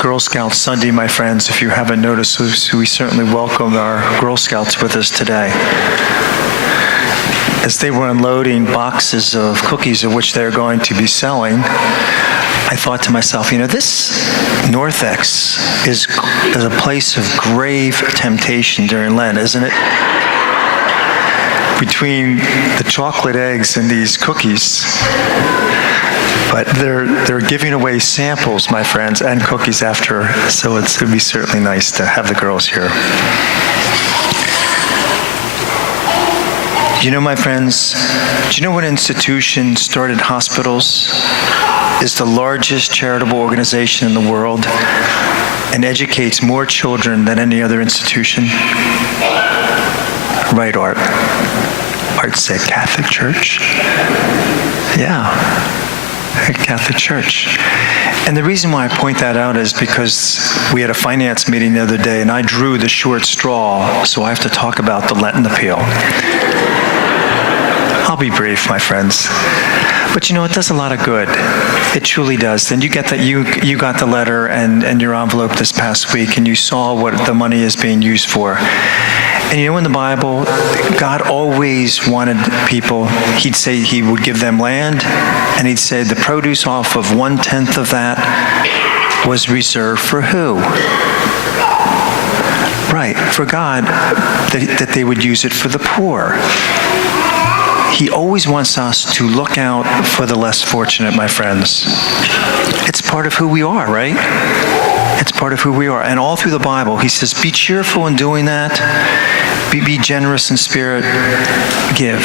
Girl Scout Sunday, my friends. If you haven't noticed, we certainly welcome our Girl Scouts with us today. As they were unloading boxes of cookies of which they're going to be selling, I thought to myself, this Northex is a place of grave temptation during Lent, isn't it? Between the chocolate eggs and these cookies. But they're giving away samples, my friends, and cookies after, so it would be certainly nice to have the girls here. My friends, do you know what institution started hospitals? Is the largest charitable organization in the world and educates more children than any other institution? Right, Art. Art said Catholic Church. Yeah, Catholic Church. And the reason why I point that out is because we had a finance meeting the other day and I drew the short straw, so I have to talk about the Lenten appeal. I'll be brief, my friends. But it does a lot of good. It truly does. And you get that you got the letter and your envelope this past week, and you saw what the money is being used for. And in the Bible, God always wanted people, he'd say he would give them land, and he'd say the produce off of 1/10 of that was reserved for who? Right, for God, that they would use it for the poor. He always wants us to look out for the less fortunate, my friends. It's part of who we are, right? It's part of who we are. And all through the Bible, he says, be cheerful in doing that. Be generous in spirit. Give.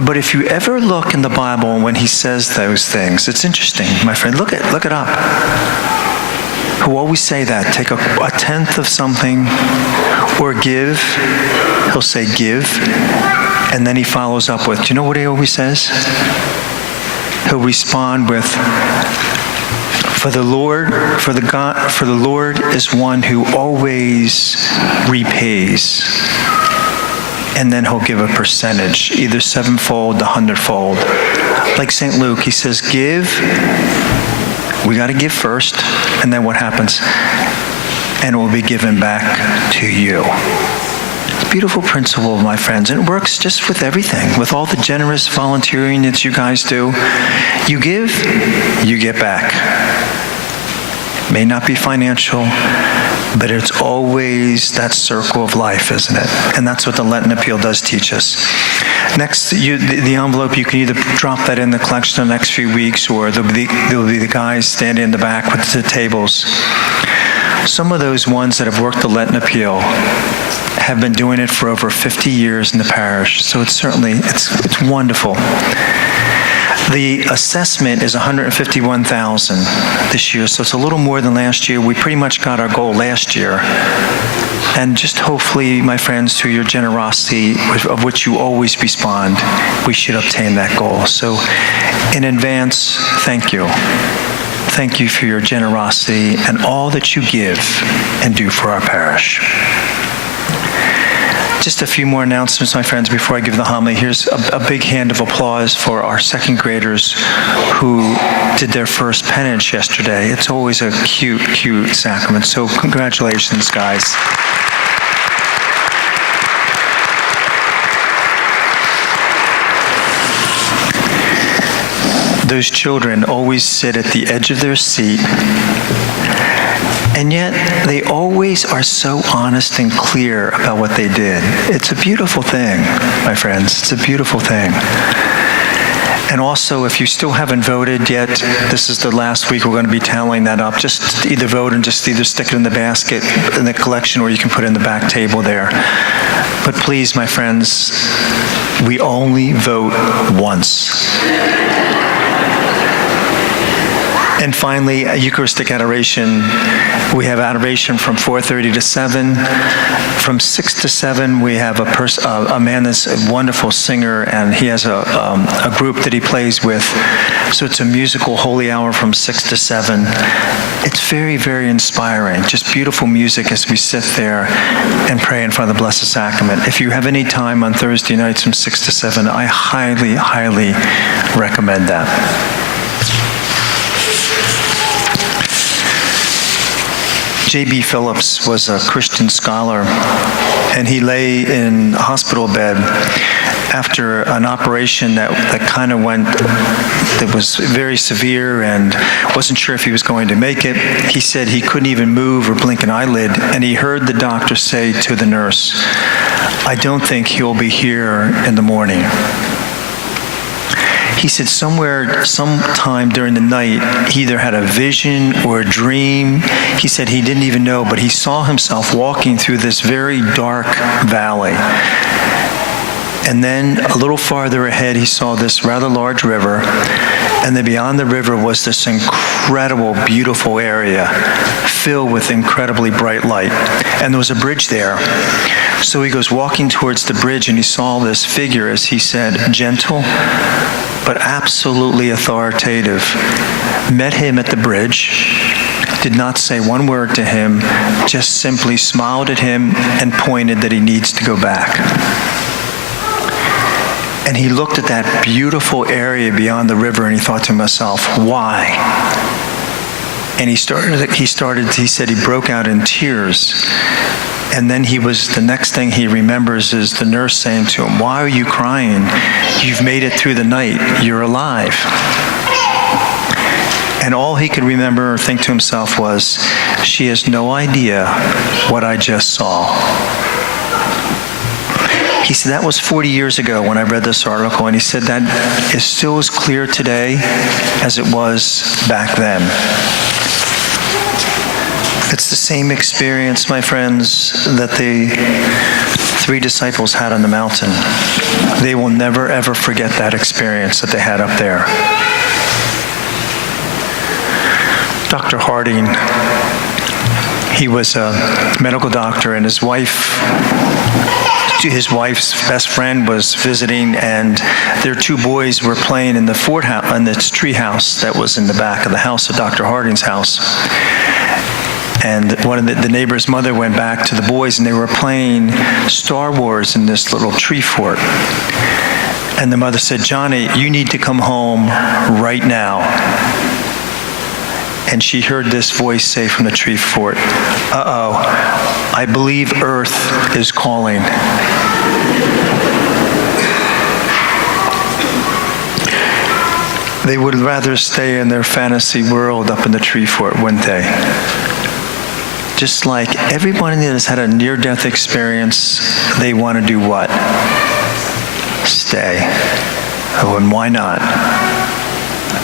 But if you ever look in the Bible when he says those things, it's interesting, my friend. Look it up. He'll always say that. Take a 1/10 of something or give. He'll say give. And then he follows up with, do you know what he always says? He'll respond with, for the Lord is one who always repays. And then he'll give a percentage, either 7-fold to 100-fold. Like St. Luke, he says, give. We got to give first. And then what happens? And it will be given back to you. Beautiful principle, my friends. And it works just with everything, with all the generous volunteering that you guys do. You give, you get back. May not be financial, but it's always that circle of life, isn't it? And that's what the Lenten appeal does teach us. Next, the envelope, you can either drop that in the collection in the next few weeks, or there'll be the guys standing in the back with the tables. Some of those ones that have worked the Lenten appeal have been doing it for over 50 years in the parish, so it's wonderful. The assessment is $151,000 this year, so it's a little more than last year. We pretty much got our goal last year. And just hopefully, my friends, through your generosity, of which you always respond, we should obtain that goal. So in advance, thank you. Thank you for your generosity and all that you give and do for our parish. Just a few more announcements, my friends, before I give the homily. Here's a big hand of applause for our second graders who did their first penance yesterday. It's always a cute sacrament. So congratulations, guys. Those children always sit at the edge of their seat, and yet they always are so honest and clear about what they did. It's a beautiful thing, my friends. It's a beautiful thing. And also, if you still haven't voted yet, this is the last week we're going to be tallying that up. Just either vote and just either stick it in the basket in the collection, or you can put it in the back table there. But please, my friends, we only vote once. And finally, Eucharistic adoration. We have adoration from 4:30 to 7. From 6 to 7, we have a man that's a wonderful singer, and he has a group that he plays with. So it's a musical holy hour from 6 to 7. It's very, very inspiring. Just beautiful music as we sit there and pray in front of the Blessed Sacrament. If you have any time on Thursday nights from 6 to 7, I highly, highly recommend that. J.B. Phillips was a Christian scholar, and he lay in a hospital bed after an operation that was very severe and wasn't sure if he was going to make it. He said he couldn't even move or blink an eyelid, and he heard the doctor say to the nurse, "I don't think he'll be here in the morning." He said sometime during the night, he either had a vision or a dream. He said he didn't even know, but he saw himself walking through this very dark valley. And then a little farther ahead, he saw this rather large river. And then beyond the river was this incredible, beautiful area filled with incredibly bright light. And there was a bridge there. So he goes walking towards the bridge, and he saw this figure, as he said, gentle, but absolutely authoritative. Met him at the bridge, did not say one word to him, just simply smiled at him and pointed that he needs to go back. And he looked at that beautiful area beyond the river, and he thought to himself, why? And he said he broke out in tears. And then the next thing he remembers is the nurse saying to him, "Why are you crying? You've made it through the night. You're alive." And all he could remember or think to himself was, "She has no idea what I just saw." He said that was 40 years ago when I read this article, and he said that is still as clear today as it was back then. It's the same experience, my friends, that the 3 disciples had on the mountain. They will never, ever forget that experience that they had up there. Dr. Harding, he was a medical doctor, and his wife's best friend was visiting, and their 2 boys were playing in the tree house that was in the back of the house, of Dr. Harding's house. And one of the neighbor's mother went back to the boys, and they were playing Star Wars in this little tree fort. And the mother said, "Johnny, you need to come home right now." And she heard this voice say from the tree fort, "Uh-oh, I believe Earth is calling." They would rather stay in their fantasy world up in the tree fort, wouldn't they? Just like everybody that has had a near-death experience, they want to do what? Stay. Oh, and why not?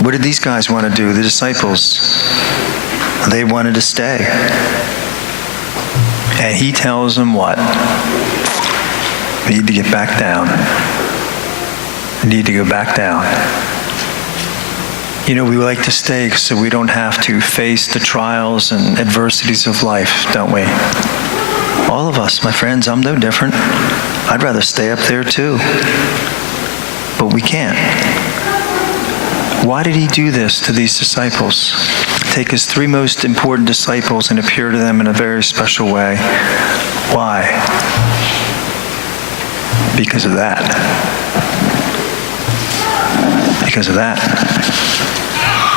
What did these guys want to do, the disciples? They wanted to stay. And he tells them what? You need to get back down. You need to go back down. You know, we like to stay so we don't have to face the trials and adversities of life, don't we? All of us, my friends, I'm no different. I'd rather stay up there too. But we can't. Why did he do this to these disciples? Take his 3 most important disciples and appear to them in a very special way. Why? Because of that. Because of that.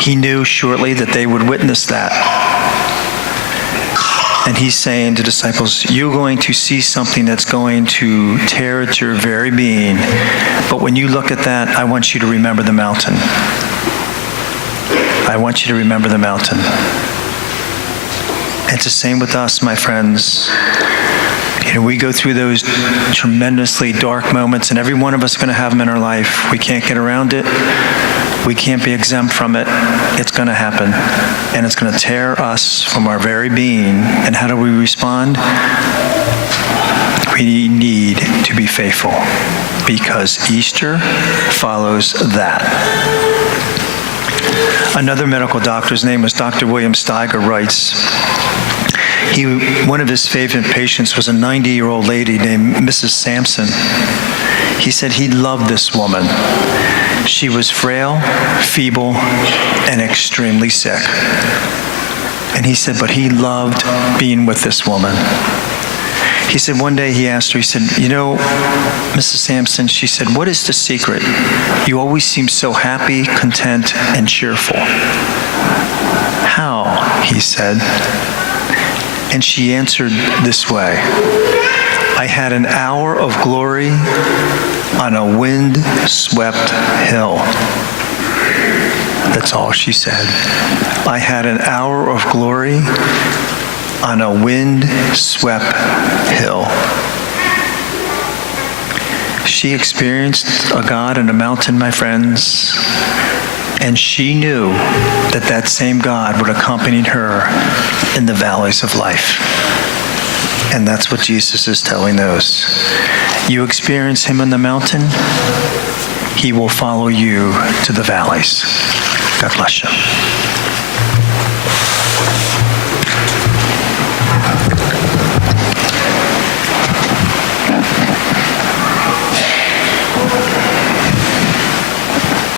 He knew shortly that they would witness that. And he's saying to disciples, you're going to see something that's going to tear at your very being. But when you look at that, I want you to remember the mountain. I want you to remember the mountain. It's the same with us, my friends. You know, we go through those tremendously dark moments, and every one of us is going to have them in our life. We can't get around it. We can't be exempt from it. It's going to happen. And it's going to tear us from our very being. And how do we respond? We need to be faithful, because Easter follows that. Another medical doctor, his name was Dr. William Steiger, writes, one of his favorite patients was a 90-year-old lady named Mrs. Sampson. He said he loved this woman. She was frail, feeble, and extremely sick. And he said, but he loved being with this woman. He said one day he asked her, he said, you know, Mrs. Sampson, she said, what is the secret? You always seem so happy, content, and cheerful. How? He said. And she answered this way, I had an hour of glory on a wind-swept hill. That's all she said. I had an hour of glory on a wind-swept hill. She experienced a God in a mountain, my friends, and she knew that that same God would accompany her in the valleys of life. And that's what Jesus is telling those. You experience him in the mountain, he will follow you to the valleys. God bless you.